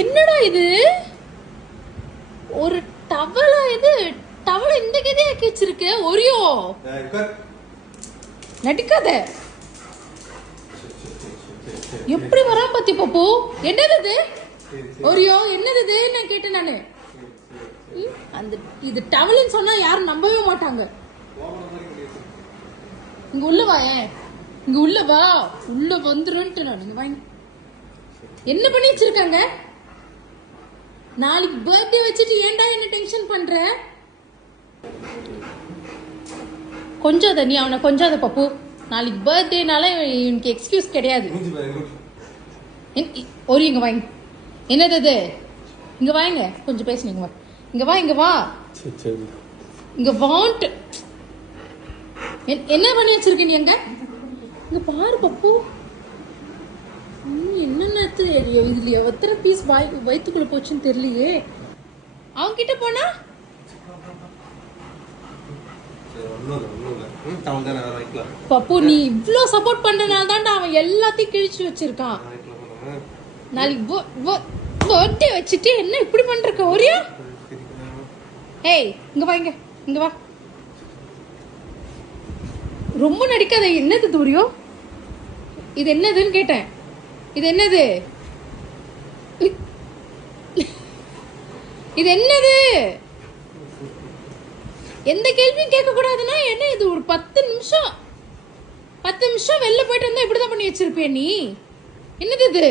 என்னடா இது? ஒரு டவலா இது? டவல் இந்த கதையை ஆக்கி வச்சிருக்க ஒரியோ. நடிக்காத. எப்படி வரான் பத்தி பப்பு? என்னது இது ஒரியோ? என்னது இது? நான் கேட்டேன் நானு. அந்த இது டவல்னு சொன்னா யாரும் நம்பவே மாட்டாங்க. இங்க உள்ள வா. இங்க உள்ள வா. உள்ள வந்துருன்ட்டு நான் வாங்க. என்ன பண்ணி வச்சிருக்காங்க? நாளைக்கு பர்த்டே வச்சுட்டு ஏன்டா என்ன டென்ஷன் பண்ற? கொஞ்சம் நீ அவனை கொஞ்சாத பப்பு. நாளைக்கு பர்த்டேனால எனக்கு எக்ஸ்கியூஸ் கிடையாது. ஒரு இங்க வாங்க. என்னது இது? இங்க வாங்க. கொஞ்சம் பேசுனீங்க. இங்க வா. இங்க வா. இங்க வாண்ட். என்ன பண்ணி வச்சிருக்க நீ? எங்க இங்க பாரு பப்பு. என்ன இதுல எத்தனை பீஸ் வயிற்றுக்குள்ள போச்சுன்னு தெரியலையே. அவங்க கிட்ட போனா பப்பு நீ இவ்ளோ சப்போர்ட் பண்றதுனால தான்டா அவன் எல்லாத்தையும் கிழிச்சு வச்சிருக்கான். நாளைக்கு பர்த்டே வச்சுட்டு என்ன இப்படி பண்றக்க ஒரியா? ஏய் இங்க வா. இங்க வா. ரொம்ப நடிக்காத. என்னது தூரியோ? இது என்னதுன்னு கேட்டேன். இது என்னது? இது என்னது? எந்த கேள்வியும் கேட்க கூடாதுன்னா என்ன இது? ஒரு 10 நிமிஷம் வெளில போயிட்டு வந்தா இப்படிதான் பண்ணி வச்சிருப்பிய நீ? என்னது இது?